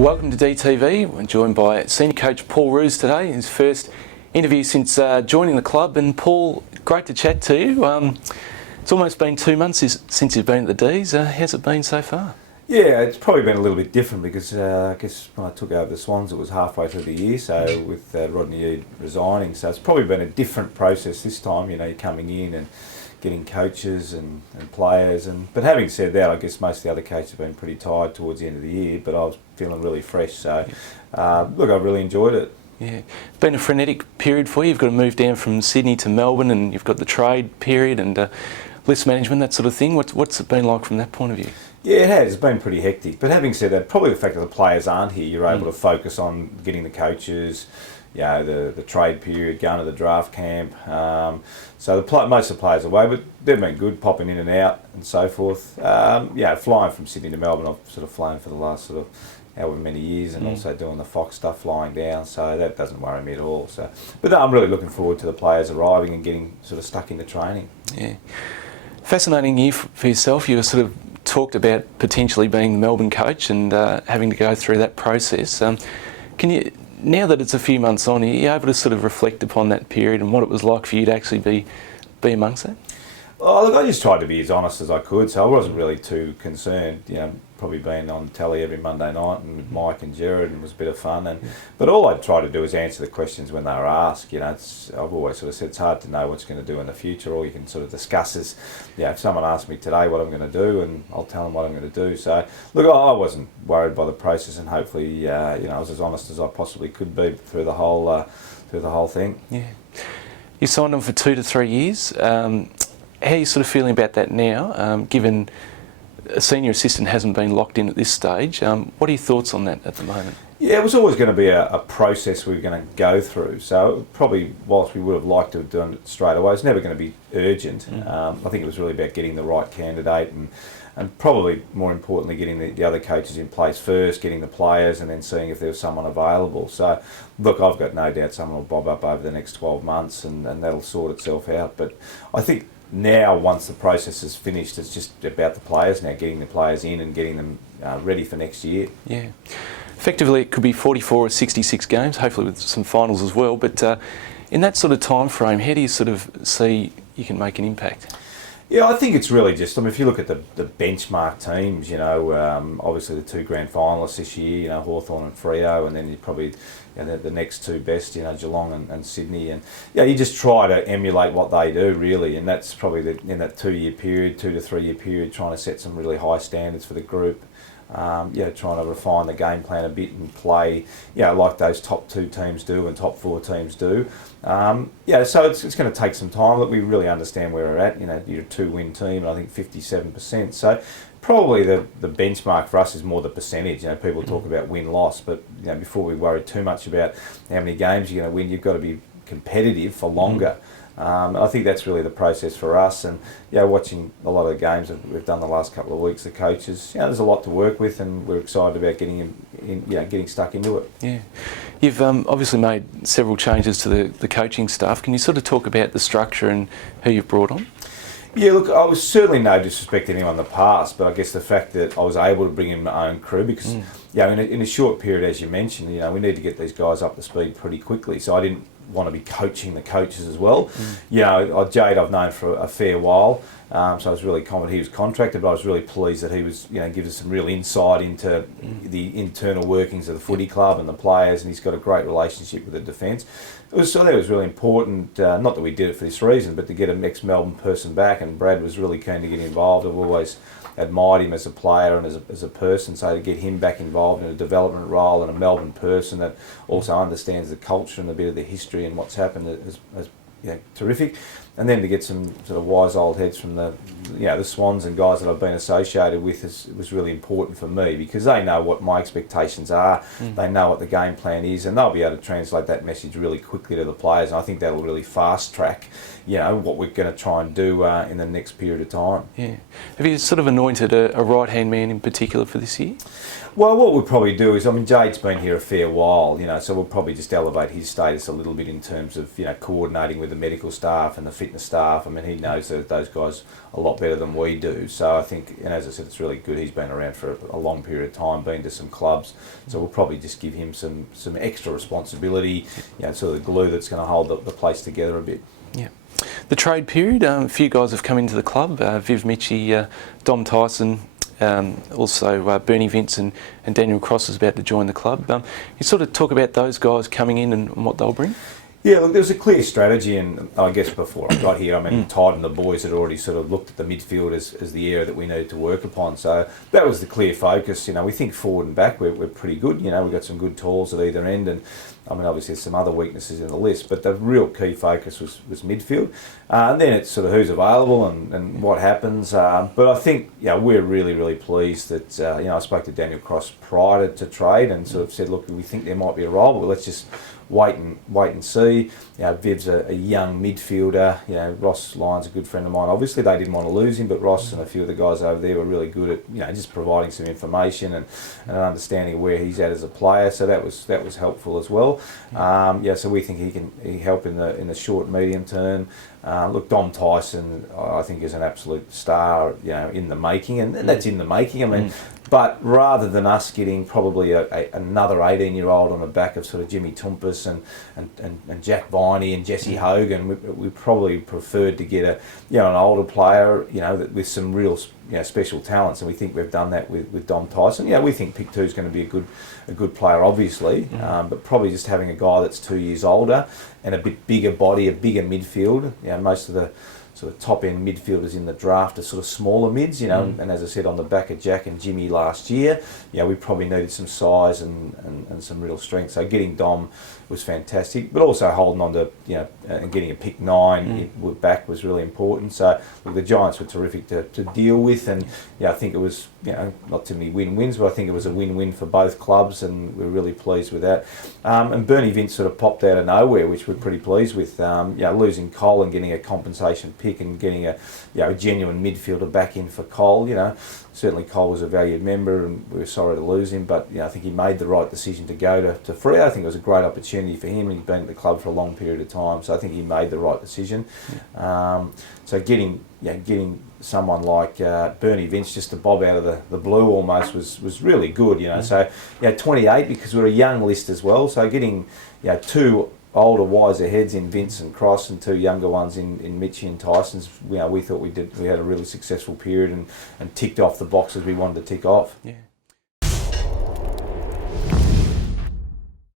Welcome to DTV. We're joined by senior coach Paul Roos today. His first interview since joining the club. And Paul, great to chat to you. It's almost been 2 months since you've been at the D's. How's it been so far? Yeah, it's probably been a little bit different because I guess when I took over the Swans it was halfway through the year, so with Rodney Eade resigning, so it's probably been a different process this time. You know, you're coming in and getting coaches and players, but having said that, I guess most of the other coaches have been pretty tired towards the end of the year, but I was feeling really fresh, so look, I really enjoyed it. Yeah, it's been a frenetic period for you. You've got to move down from Sydney to Melbourne, and you've got the trade period and list management, that sort of thing. What's it been like from that point of view? Yeah, it has. It's been pretty hectic. But having said that, probably the fact that the players aren't here, you're able to focus on getting the coaches, you know, the trade period, going to the draft camp. So most of the players are away, but they've been good, popping in and out and so forth. Yeah, flying from Sydney to Melbourne, I've sort of flown for the last sort of however many years, and also doing the Fox stuff, flying down, so that doesn't worry me at all. So, but no, I'm really looking forward to the players arriving and getting sort of stuck into training. Yeah. Fascinating year for yourself. You were sort of talked about potentially being the Melbourne coach and having to go through that process. Can you, now that it's a few months on, are you able to sort of reflect upon that period and what it was like for you to actually be amongst that? Oh, look, I just tried to be as honest as I could, so I wasn't really too concerned. You know, probably being on telly every Monday night and with Mike and Jared, and it was a bit of fun. But all I try to do is answer the questions when they were asked. You know, I've always sort of said it's hard to know what's going to do in the future. All you can sort of discuss is, you know, if someone asks me today what I'm going to do, and I'll tell them what I'm going to do. So, look, I wasn't worried by the process, and hopefully, you know, I was as honest as I possibly could be through the whole thing. Yeah, you signed on for 2 to 3 years. How are you sort of feeling about that now, given a senior assistant hasn't been locked in at this stage? What are your thoughts on that at the moment? Yeah, it was always going to be a process we were going to go through. So probably, whilst we would have liked to have done it straight away, it's never going to be urgent. I think it was really about getting the right candidate and probably more importantly getting the other coaches in place first, getting the players, and then seeing if there was someone available. So look, I've got no doubt someone will bob up over the next 12 months and that'll sort itself out. But I think now, once the process is finished, it's just about the players now, getting the players in and getting them ready for next year. Yeah. Effectively, it could be 44 or 66 games, hopefully with some finals as well. But in that sort of time frame, how do you sort of see you can make an impact? Yeah, I think it's really just, I mean, if you look at the benchmark teams, you know, obviously the 2 grand finalists this year, you know, Hawthorn and Freo, and then you probably, you know, the next 2 best, you know, Geelong and Sydney, and yeah, you just try to emulate what they do really, and that's probably in that 2-year period, 2 to 3 year period, trying to set some really high standards for the group. Yeah, trying to refine the game plan a bit and play, you know, like those top 2 teams do and top 4 teams do. Yeah, so it's going to take some time. Look, we really understand where we're at. You know, you're a 2-win team, and I think 57%. So probably the benchmark for us is more the percentage. You know, people talk about win-loss, but you know, before we worry too much about how many games you're going to win, you've got to be competitive for longer. I think that's really the process for us, and yeah, watching a lot of the games that we've done the last couple of weeks, the coaches, you know, there's a lot to work with, and we're excited about getting stuck into it. Yeah, you've obviously made several changes to the coaching staff. Can you sort of talk about the structure and who you've brought on? Yeah, look, I was certainly no disrespect to anyone in the past, but I guess the fact that I was able to bring in my own crew, because you know, in a short period, as you mentioned, you know, we need to get these guys up to speed pretty quickly. So I didn't want to be coaching the coaches as well. You know, Jade I've known for a fair while, so I was really confident he was contracted, but I was really pleased that he was, you know, gives us some real insight into the internal workings of the footy club and the players, and he's got a great relationship with the defence. So that was really important, not that we did it for this reason, but to get an ex-Melbourne person back, and Brad was really keen to get involved. I've always admired him as a player and as a person, so to get him back involved in a development role and a Melbourne person that also understands the culture and a bit of the history and what's happened is you know, terrific. And then to get some sort of wise old heads from the Swans and guys that I've been associated with was really important for me, because they know what my expectations are, they know what the game plan is, and they'll be able to translate that message really quickly to the players. And I think that'll really fast track, you know, what we're going to try and do in the next period of time. Yeah. Have you sort of anointed a right-hand man in particular for this year? Well, what we'll probably do is, I mean, Jade's been here a fair while, you know, so we'll probably just elevate his status a little bit in terms of, you know, coordinating with the medical staff and the fitness fitness staff. I mean, he knows those guys a lot better than we do. So I think, and as I said, it's really good. He's been around for a long period of time, been to some clubs. So we'll probably just give him some extra responsibility, sort of the glue that's going to hold the place together a bit. Yeah. The trade period, a few guys have come into the club, Viv Mitchie, Dom Tyson, also Bernie Vince and Daniel Cross is about to join the club. You sort of talk about those guys coming in and what they'll bring? Yeah, look, there was a clear strategy, and I guess before I got here, I mean, Todd and the boys had already sort of looked at the midfield as the area that we needed to work upon. So that was the clear focus. We think forward and back we're pretty good. We've got some good tools at either end, and I mean, obviously there's some other weaknesses in the list, but the real key focus was midfield. And then it's sort of who's available and what happens. But I think, we're really, really pleased that, I spoke to Daniel Cross prior to trade and sort of said, look, we think there might be a role, but let's just wait and see. Viv's a young midfielder. Ross Lyon's a good friend of mine. Obviously, they didn't want to lose him, but Ross and a few of the guys over there were really good at just providing some information and an understanding of where he's at as a player. So that was helpful as well. So we think he can help in the short and medium term. Look, Dom Tyson, I think, is an absolute star, in the making, and that's in the making. I mean, but rather than us getting probably another 18-year-old on the back of sort of Jimmy Toumpas and Jack Viney and Jesse Hogan, we probably preferred to get an older player, with some real special talents, and we think we've done that with Dom Tyson. We think Pick 2 is going to be a good player, obviously, but probably just having a guy that's 2 years older and a bit bigger body, a bigger midfield. Most of the sort of top end midfielders in the draft are sort of smaller mids, and as I said, on the back of Jack and Jimmy last year, we probably needed some size and some real strength. So getting Dom was fantastic, but also holding on to, and getting a pick 9 back was really important. So look, the Giants were terrific to deal with, and I think it was, not too many win-wins, but I think it was a win-win for both clubs, and we're really pleased with that. And Bernie Vince sort of popped out of nowhere, which we're pretty pleased with. Losing Cole and getting a compensation pick and getting a genuine midfielder back in for Cole. Certainly Cole was a valued member, and we were sorry to lose him, but I think he made the right decision to go to Freo. I think it was a great opportunity for him. He'd been at the club for a long period of time, so I think he made the right decision. So getting someone like Bernie Vince just to bob out of the blue almost was really good. So 28, because we're a young list as well. So getting 2 older, wiser heads in Vince and Cross and 2 younger ones in Mitchie and Tyson's, we thought we had a really successful period and ticked off the boxes we wanted to tick off. Yeah.